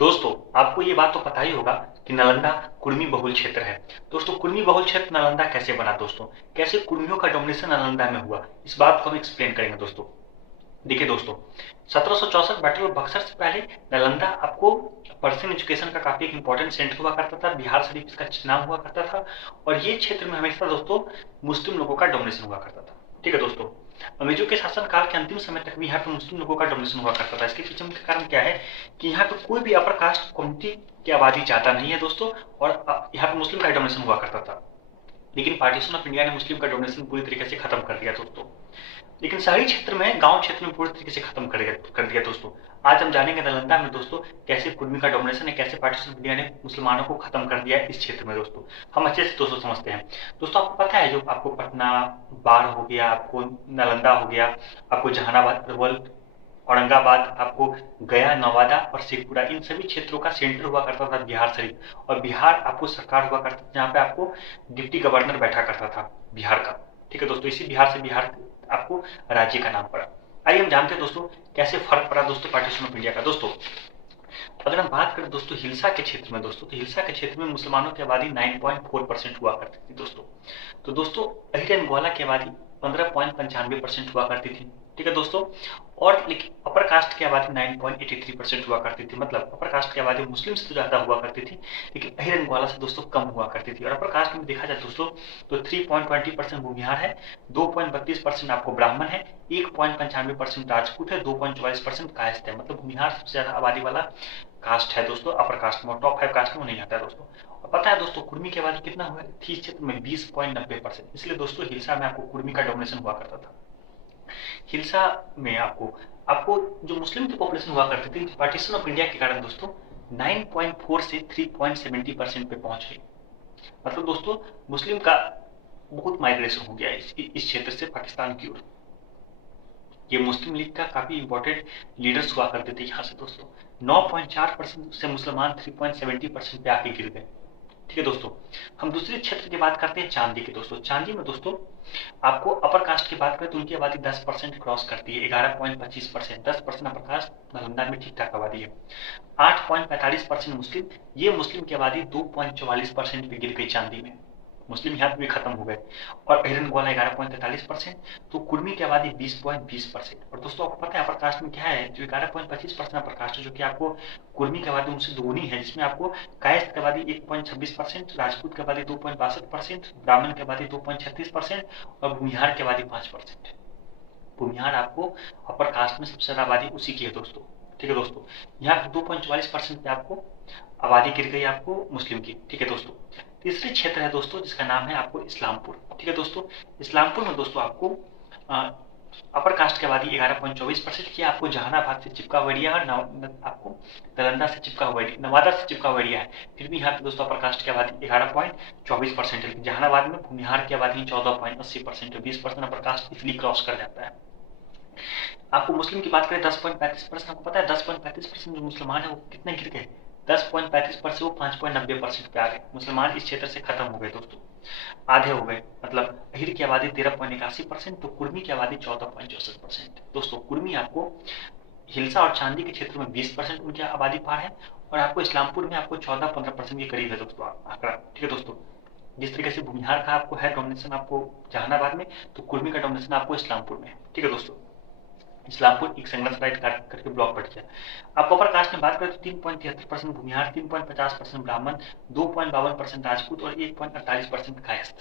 दोस्तों, आपको ये बात तो पता ही होगा कि नालंदा कुर्मी बहुल क्षेत्र है। दोस्तों, कुर्मी बहुल क्षेत्र नालंदा कैसे बना दोस्तों, कैसे कुर्मियों का डोमिनेशन नालंदा में हुआ, इस बात को हम एक्सप्लेन करेंगे दोस्तों। देखिए दोस्तों, 1764 बैटल ऑफ बक्सर से पहले नालंदा आपको पर्शियन एजुकेशन का काफी एक इंपॉर्टेंट सेंटर हुआ करता था। बिहार शरीफ इसका नाम हुआ करता था और ये क्षेत्र में हमेशा दोस्तों मुस्लिम लोगों का डोमिनेशन हुआ करता था। ठीक है दोस्तों, अंग्रेजों के शासनकाल के अंतिम समय तक भी यहाँ पे मुस्लिम लोगों का डोमिनेशन हुआ करता था। इसके पीछे मुख्य कारण क्या है कि यहाँ पे कोई भी अपर कास्ट कम्युनिटी की आबादी ज्यादा नहीं है दोस्तों, और यहाँ पे मुस्लिम का डोमिनेशन हुआ करता था। लेकिन पार्टीशन ऑफ इंडिया ने मुस्लिम का डोमिनेशन पूरी तरीके से खत्म कर दिया दोस्तों। लेकिन शहरी क्षेत्र में, गांव क्षेत्र में पूरी तरीके से खत्म कर दिया दोस्तों। आज हम जानेंगे नालंदा में दोस्तों कैसे कुर्मी का डोमिनेशन है, कैसे पार्टीशन ऑफ इंडिया ने मुसलमानों को खत्म कर दिया है इस क्षेत्र में दोस्तों। हम अच्छे से दोस्तों समझते हैं। दोस्तों, आपको पता है जो आपको पटना बाढ़ हो गया, आपको नालंदा हो गया, आपको जहानाबाद अरवल औरंगाबाद, आपको गया नवादा और शेखपुरा, इन सभी क्षेत्रों का सेंटर हुआ करता था बिहार शरीफ। और बिहार आपको सरकार हुआ करता था जहाँ पे आपको डिप्टी गवर्नर बैठा करता था बिहार का। ठीक है दोस्तों, इसी बिहार से बिहार आपको राज्य का नाम पड़ा। आइए हम जानते हैं दोस्तों कैसे फर्क पड़ा दोस्तों पार्टीशन ऑफ इंडिया का। दोस्तों, अगर हम बात करें दोस्तों हिल्सा के क्षेत्र में दोस्तों, तो हिल्सा के क्षेत्र में मुसलमानों की आबादी 9.4% हुआ करती थी दोस्तों। तो दोस्तों अहिर एंड ग्वाला की आबादी 15.95% हुआ करती थी। ठीक है दोस्तों, और लेकिन अपर कास्ट की आबादी 9.83% हुआ करती थी। मतलब अपर कास्ट की आबादी मुस्लिम से तो ज्यादा हुआ करती थी, लेकिन अहिर एंड ग्वाला से दोस्तों कम हुआ करती थी। और अपर कास्ट में देखा जाए दोस्तों तो 3.20% भूमिहार है, 2.32% आपको ब्राह्मण है, 1.95% राजपूत है, 2.44% कायस्थ है। मतलब भूमिहार सबसे ज्यादा आबादी वाला कास्ट है दोस्तों अपर कास्ट में, टॉप 5 कास्ट में नहीं आता है दोस्तों। और पता है दोस्तों कुर्मी की आबादी कितना हुआ थी इस क्षेत्र में? 20.90%। इसलिए दोस्तों हिल्सा में आपको कुर्मी का डोमिनेशन हुआ करता था। हिल्सा में आपको आपको जो मुस्लिम की पॉपुलेशन हुआ करती थी पार्टीशन ऑफ इंडिया के कारण दोस्तों 9.4 से 3.70% पे पहुंच गई। मतलब दोस्तों मुस्लिम का बहुत माइग्रेशन हो गया इस क्षेत्र से पाकिस्तान की ओर। ये मुस्लिम लीग का काफी इंपॉर्टेंट लीडर्स हुआ करते थे यहाँ से दोस्तों। 9.4% से मुसलमान 3.70% पे आके गिर गए। ठीक है दोस्तों, हम दूसरे क्षेत्र की बात करते हैं चांदी की दोस्तों। चांदी में दोस्तों आपको अपर कास्ट की बात करें तो उनकी आबादी 10% क्रॉस करती है, 11.25%। 10% अपर कास्ट नालंदा में ठीक ठाक आबादी है। 8.45% मुस्लिम, ये मुस्लिम की आबादी 2.44% पे गिर गई चांदी में। मुस्लिम यहाँ पे भी खत्म हो गए। और अहिरन ग्वाला 11.43%, तो कुर्मी की आबादी 20.20%। और दोस्तों आपको पता है अपर कास्ट में क्या है, जो 11.25% अपर कास्ट है जो कि आपको कुर्मी की आबादी उनसे दोगुनी है, जिसमें आपको कायस्थ की आबादी 1.26%, राजपूत की आबादी 2.62%, ब्राह्मण की आबादी 2.36% और भूमिहार की आबादी 5%। भूमिहार आपको अपर कास्ट में सबसे ज्यादा आबादी उसी की है दोस्तों। ठीक है दोस्तों, यहाँ पे 2.44% पे आपको आबादी गिर गई आपको मुस्लिम की। ठीक है दोस्तों, तीसरी क्षेत्र है दोस्तों जिसका नाम है आपको इस्लामपुर। ठीक है दोस्तों, इस्लामपुर में दोस्तों आपको अपर कास्ट की आबादी 11.24% की आपको जहानाबाद से चिपका हुआ एरिया है, आपको नालंदा से चिपका हुआ एरिया, नवादा से चिपका हुआ एरिया है। फिर भी यहाँ पे दोस्तों अपर कास्ट की आबादी 11.24% है। जहानाबाद में भूमिहार की आबादी 14.80% है। 20% अपर कास्ट इसलिए क्रॉस कर जाता है। आपको मुस्लिम की बात करें 10.35%, आपको पता है 10.35% जो मुसलमान है वो कितने गिर गए? 10.35% वो 5.90% पे आ गए। मुसलमान इस क्षेत्र से खत्म हो गए दोस्तों, आधे हो गए। मतलब अहिर की आबादी 13.81%, तो कुर्मी की आबादी 14.64%। दोस्तों कुर्मी आपको हिल्सा और चांदी के क्षेत्र में 20% उनकी आबादी पार है, और आपको इस्लामपुर में आपको 14-15% के करीब है दोस्तों आंकड़ा। ठीक है दोस्तों, जिस तरीके से भूमिहार का आपको है डोमिनेशन आपको जहानाबाद में, तो कुर्मी का डोमिनेशन आपको इस्लामपुर में है। ठीक है दोस्तों, इस्लामपुर एक संघर्ष राइट करके ब्लॉक पड़ गया। आपको अपर कास्ट में बात करें तो 3.73% भूमिहार, 3.50% ब्राह्मण, 2.52% राजपूत और 1.48% कायस्थ।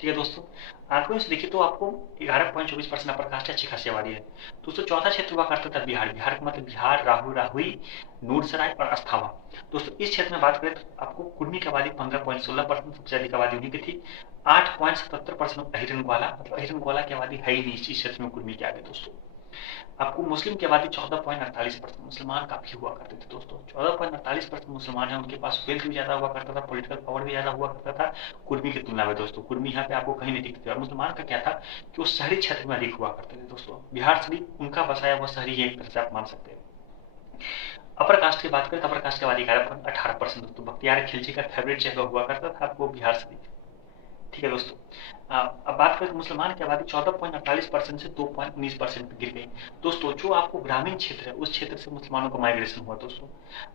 ठीक है दोस्तों, आंकड़ों से देखिए तो आपको 11.24% अपर कास्ट अच्छी खासी आबादी है। दोस्तों चौथा क्षेत्र हुआ करता था बिहार। बिहार का मतलब बिहार, राहुई, नूरसराय और अस्थावा। दोस्तों इस क्षेत्र में बात करें तो आपको कुर्मी की आबादी 15.16%, सबसे अधिक आबादी उन्हीं की थी। 8.77% अहिरन ग्वाला, मतलब अहिरन ग्वाला की आबादी है ही नहीं इस क्षेत्र में कुर्मी के आगे दोस्तों। आपको मुस्लिम की आबादी 14.48%, मुसलमान काफी हुआ करते थे दोस्तों। 14.48% मुसलमान है, उनके पास वेल्थ भी ज्यादा हुआ करता था, पॉलिटिकल पावर भी ज्यादा हुआ करता था कुर्मी की तुलना में दोस्तों। कुर्मी यहाँ पे आपको कहीं नहीं दिखते। और मुसलमान का क्या था कि वो शहरी क्षेत्र में अधिक हुआ करते थे दोस्तों। बिहार शरीफ उनका बसाया हुआ शहरी है एक तरह से आप मान सकते हैं। अपर कास्ट की बात करें तो अपर कास्ट की आबादी 11.18% दोस्तों। बख्तियार खिलजी का फेवरेट जगह हुआ करता था आपको बिहार शरीफ। ठीक है दोस्तों। अब बात करें तो मुसलमान की आबादी 14.48% से 2.19% पे गिर गई। दोस्तों जो आपको ग्रामीण क्षेत्र है उस क्षेत्र से मुसलमानों का माइग्रेशन हुआ दोस्तों।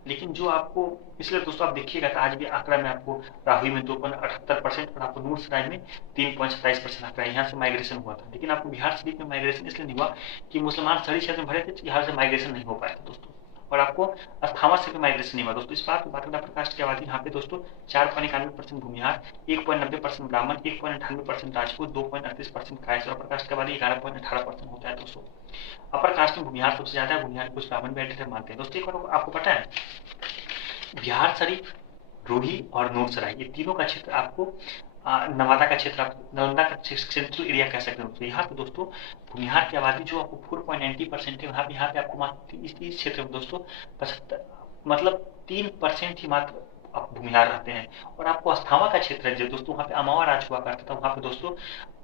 लेकिन जो आपको, इसलिए दोस्तों आप देखिएगा तो आज भी आंकड़ा में आपको राहुई में 2.78% और आपको नूरसराय में 3.27% आंकड़ा यहाँ से माइग्रेशन हुआ था। लेकिन आपको बिहार शरीफ में माइग्रेशन इसलिए नहीं हुआ कि मुसलमान शहरी क्षेत्र में भरे थे, यहाँ से माइग्रेशन नहीं हो पाया था दोस्तों। और आपको अस्थामा से भी माइग्रेशन नहीं हुआ दोस्तों। इस बात पर अपर कास्ट की आबादी यहाँ पे दोस्तों 4.91% भूमिहार, 1.90% ब्राह्मण, 1.98% राजपूत, 2.38% कायस्थ और अपर कास्ट की आबादी 11.18% होता है दोस्तों। अपर कास्ट में भूमिहार सबसे ज्यादा है, भूमिहार कुछ ब्राह्मण भी एडिटर मानते हैं दोस्तों। एक बार आपको पता है बिहार शरीफ, रूही और नूरसराय ये तीनों का क्षेत्र आपको नवादा का क्षेत्र, आप नालंदा का सेंट्रल एरिया कह सकते हैं। यहाँ पे दोस्तों भूमिहार की आबादी जो आपको 4.90% है, यहाँ पे आपको मात्र इस क्षेत्र में दोस्तों 75 मतलब 3% ही मात्र आप भूमिहार रहते हैं। और आपको अस्थामा का क्षेत्र है जो दोस्तों वहाँ पे अमावा राज हुआ करता था, वहाँ पे दोस्तों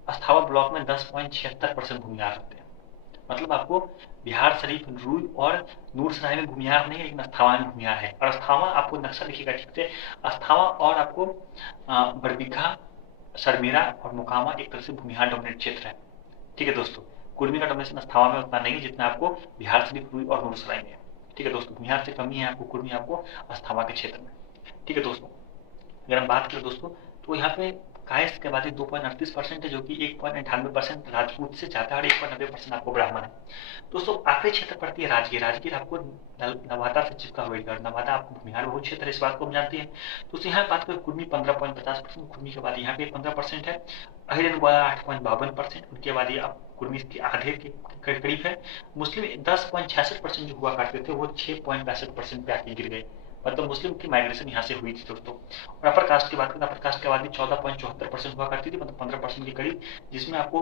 अस्थामा ब्लॉक में 10.76% भूमिहार रहते हैं। मतलब आपको बिहार शरीफ, रूई और नूरसराय में भूमिहार नहीं है, लेकिन अस्थामा में भूमिहार है। और अस्थामा आपको नक्शा लिखिएगा ठीक से, अस्थामा और आपको बरबीघा, सरमेरा और मोकामा एक तरह से भूमिहार डोमिनेट क्षेत्र है। ठीक है दोस्तों, कुर्मी का डोमिनेशन अस्थामा में उतना नहीं है जितना आपको बिहार शरीफ, रूई और नूरसराय में है। ठीक है दोस्तों, भूमिहार से कमी है आपको कुर्मी आपको अस्थामा के क्षेत्र में। ठीक है दोस्तों, अगर हम बात करें दोस्तों तो यहाँ पे कायस्थ की आबादी 2.38% है, जो कि 1.98% राजपूत से ज्यादा और 1.90% आपको ब्राह्मण है दोस्तों। आखिरी क्षेत्र पड़ती है राजगीर। राजगीर आपको नवादा से चिपका हुआ है, नवादा आपको भूमिहार बहुत क्षेत्र है, इस बात को हम जानते हैं। तो यहाँ बात करें कुर्मी 15.50%, कुर्मी की आबादी यहाँ पे 15% है। अहिरन ग्वाला 8.52%, उनकी आबादी आप कुर्मी के आधे के करीब है। मुस्लिम 10.66% जो हुआ करते थे वो 6.62% पे आके गिर गए। मतलब मुस्लिम की माइग्रेशन यहाँ से हुई थी दोस्तों। और अपर कास्ट की बात करें, अपर कास्ट की आबादी 14.74% हुआ करती थी, मतलब 15% के करीब, जिसमें आपको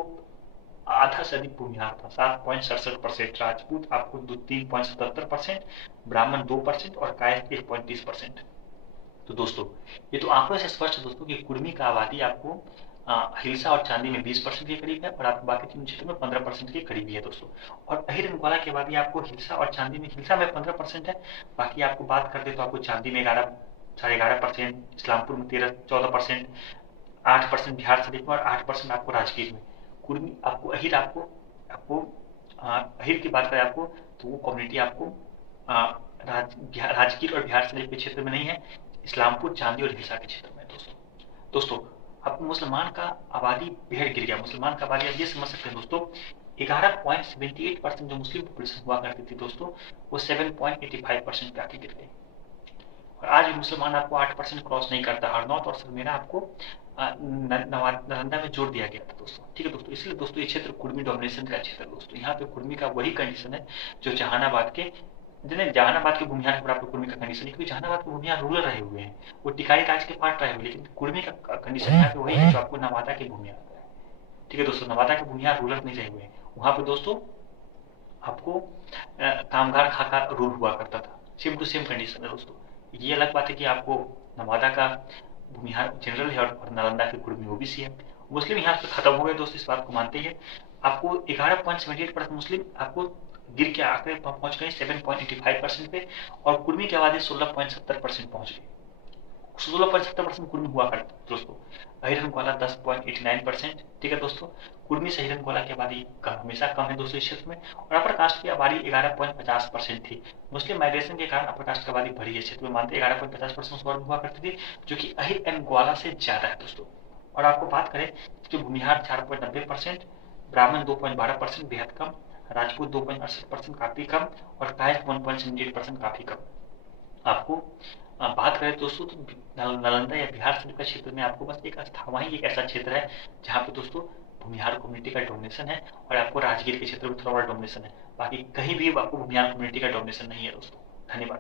आधा से अधिक भूमिहार था। 7.67% राजपूत, आपको 3.77%, ब्राह्मण 2% और कायस्थ 1.30%। तो दोस्तों ये तो आंकड़ों से स्पष्ट है दोस्तों कि कुर्मी का आबादी आपको हिलसा और चांदी में 20% के करीब है और आपको बाकी तीन क्षेत्र में 15% के करीब ही है दोस्तों। और अहिर ग्वाला की आबादी आपको हिलसा और चांदी में, हिलसा में 15% है, बाकी आपको बात करते तो आपको चांदी में 11.5%, इस्लामपुर में 14% 8% बिहार शरीफ में और 8% आपको राजगीर में। कुर्मी आपको अहिर आपको अहिर की बात करें आपको तो वो कम्युनिटी आपको राजगीर और बिहार शरीफ के क्षेत्र में नहीं है, इस्लामपुर, चांदी और हिलसा के क्षेत्र में दोस्तों। अब मुसलमान का आबादी बेहद गिर गया। मुसलमान का आबादी आप ये समझ सकते हैं दोस्तों 11.78% जो मुस्लिम पॉपुलेशन हुआ करती थी दोस्तों वो 7.85% पे आके गिर गई। और आज भी मुसलमान आपको 8% क्रॉस नहीं करता। हरनौत और सरमेरा आपको नालंदा में जोड़ दिया गया था दोस्तों। ठीक है दोस्तों, इसलिए दोस्तों ये क्षेत्र कुर्मी डोमिनेशन का क्षेत्र है दोस्तों। यहाँ पे कुर्मी का वही कंडीशन है जो जहानाबाद के भूमिहार के बराबर कुर्मी का कंडीशन है, क्योंकि जहानाबाद के भूमिहार रूलर रहे हुए हैं, वो टिकारी राज के पार्ट रहे हुए, लेकिन कुर्मी का कंडीशन यहाँ पे वही है जो आपको नवादा के भूमिहार है। ठीक है दोस्तों, नवादा के भूमिहार रूलर नहीं रहे हुए हैं, वहां पे दोस्तों आपको कामगार खाका रूल हुआ करता था। सेम टू सेम कंडीशन है दोस्तों। ये अलग बात है कि आपको नवादा का भूमिहार जनरल है और नालंदा के कुर्मी ओबीसी है। मुस्लिम यहाँ से खत्म हो गए दोस्तों, इस बात को मानते हैं। आपको 11.78% मुस्लिम आपको गिर के आंकड़े पहुंच गए 7.85% पे, और कुर्मी की आबादी 16.70% पहुंच गई। 16.70% कुर्मी हुआ करता दोस्तों। अहिरन ग्वाला 10.89%। ठीक है दोस्तों, कुर्मी से अहिरन ग्वाला की आबादी हमेशा कम है दोस्तों इस क्षेत्र में। और अपर कास्ट की आबादी 11.50% थी। मुस्लिम माइग्रेशन के कारण अपर कास्ट की आबादी बढ़ी है क्षेत्र में, मानते 11.50% हुआ करती थी, जो कि अहिर एंड ग्वाला से ज्यादा है दोस्तों। और आपको बात करें तो भूमिहार 4.90%, ब्राह्मण 2.12% बेहद कम, राजपूत 2.68% काफी कम, और कायस्थ 1.78% काफी कम। आपको बात करें दोस्तों तो नालंदा या बिहार शरीफ का क्षेत्र में आपको बस एक अस्थामा ही एक ऐसा क्षेत्र है जहाँ पे दोस्तों भूमिहार कम्युनिटी का डोमिनेशन है, और आपको राजगीर के क्षेत्र में थोड़ा बड़ा डोमिनेशन है। बाकी कहीं भी आपको भूमिहार कम्युनिटी का डोमिनेशन नहीं है दोस्तों। धन्यवाद।